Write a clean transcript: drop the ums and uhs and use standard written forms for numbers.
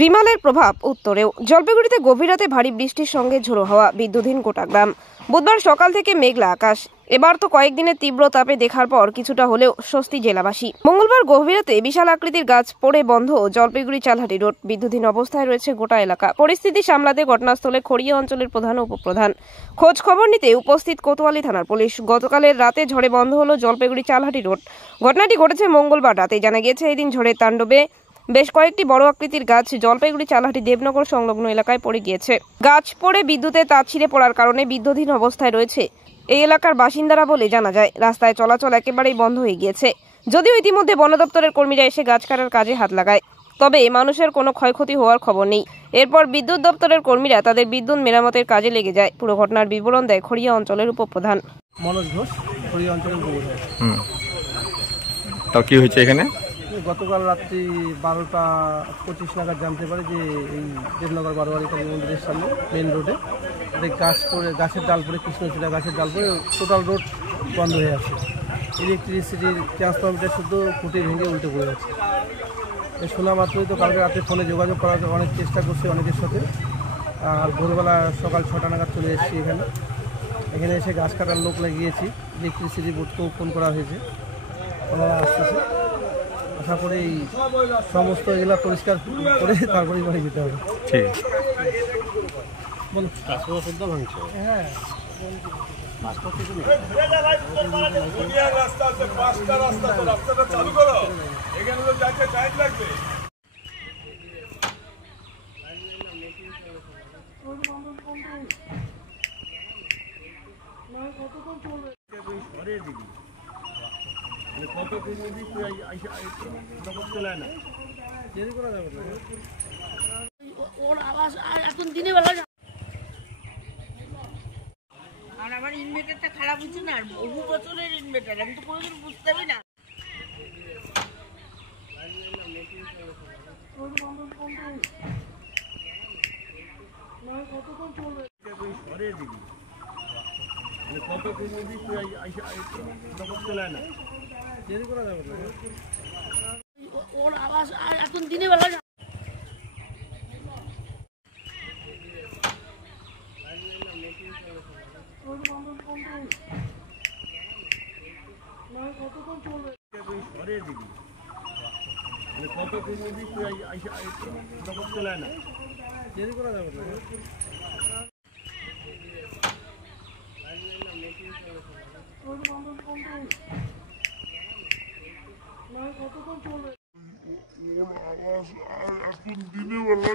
রিমালের প্রভাব উত্তরেও। জলপাইগুড়িতে গভীর রাতে ভারী বৃষ্টির সঙ্গে ঝোড়ো হাওয়া, বিদ্যুৎহীন গোটা গ্রাম। বুধবার সকাল থেকে মেঘলা আকাশ। এবার তো কয়েকদিনের তীব্র তাপে দেখার পর কিছুটা হলেও স্বস্তি জেলাবাসী। মঙ্গলবার গভীর রাতে বিশাল আকৃতির গাছ পড়ে বন্ধ জলপাইগুড়ি চালহাটি রোড। বিদ্যুৎহীন অবস্থায় রয়েছে গোটা এলাকা। পরিস্থিতি সামলাতে ঘটনাস্থলে খড়িয়া অঞ্চলের প্রধান ও উপপ্রধান। খোঁজ খবর নিতে উপস্থিত কোতোয়ালি থানার পুলিশ। গতকালের রাতে ঝড়ে বন্ধ হলো জলপাইগুড়ি চালহাটি রোড। ঘটনাটি ঘটেছে মঙ্গলবার রাতে। জানা গিয়েছে এদিন ঝড়ের তাণ্ডবে বেশ কয়েকটি বড় আকৃতির গাছ জলপাইগুড়ি চালহাটি দেবনগর সংলগ্ন এলাকায় পড়ে গিয়েছে। গাছ পড়ে বিদ্যুতের তার ছিঁড়ে পড়ার কারণে বিদ্যুৎহীন অবস্থায় রয়েছে এই এলাকার বাসিন্দারা বলে জানা যায়। রাস্তায় চলাচল একেবারেই বন্ধ হয়ে গিয়েছে। যদিও ইতিমধ্যে বন দপ্তরের কর্মীরা এসে গাছ কাটার কাজে হাত লাগায়, তবে মানুষের কোনো ক্ষয়ক্ষতি হওয়ার খবর নেই। এরপর বিদ্যুৎ দপ্তরের কর্মীরা তাদের বিদ্যুৎ মেরামতের কাজে লেগে যায়। পুরো ঘটনার বিবরণ দেয় খড়িয়া অঞ্চলের উপপ্রধান মনোজ ঘোষ, খড়িয়া অঞ্চলের উপপ্রধান। তাও কি হয়েছে এখানে? গতকাল রাত্রি 12টা 25 নাগাদ জানতে পারি যে এই দেবনগর বারোয়ারি কালী মন্দিরের সামনে মেন রোডে গাছ পড়ে, গাছের ডাল পড়ে, কৃষ্ণচূড়া গাছের ডাল পড়ে টোটাল রোড বন্ধ হয়ে আছে। ইলেকট্রিসিটির ট্রান্সফরমারটা শুধু ফুটে ভেঙে উল্টে পড়ে আছে। শোনা মাত্রই তো কালকে রাতে ফোনে যোগাযোগ করার অনেক চেষ্টা করছি অনেকের সাথে। আর ভোরবেলা সকাল 6টা নাগাদ চলে এসেছি এখানে এসে গাছ কাটার লোক লাগিয়েছি। ইলেকট্রিসিটি বোর্ডকেও ফোন করা হয়েছে, ওনারা আসতেছে। আশা করি এই সমস্ত এগুলা পরিষ্কার করে তারপরে বাড়ি যেতে হবে। ঠিক হ্যাঁ, ওর আওয়াজ আর এখন দিনে বেলা আর আমার ইনভার্টারটা খারাপ হচ্ছে না, আর বহু বছরের ইনভার্টার, আমি তো কোনোদিন বুঝতে পারি না। ওর আওয়াজ আর এখন দিনে বেলা আওয়াজ আর এখন দিনে বেলা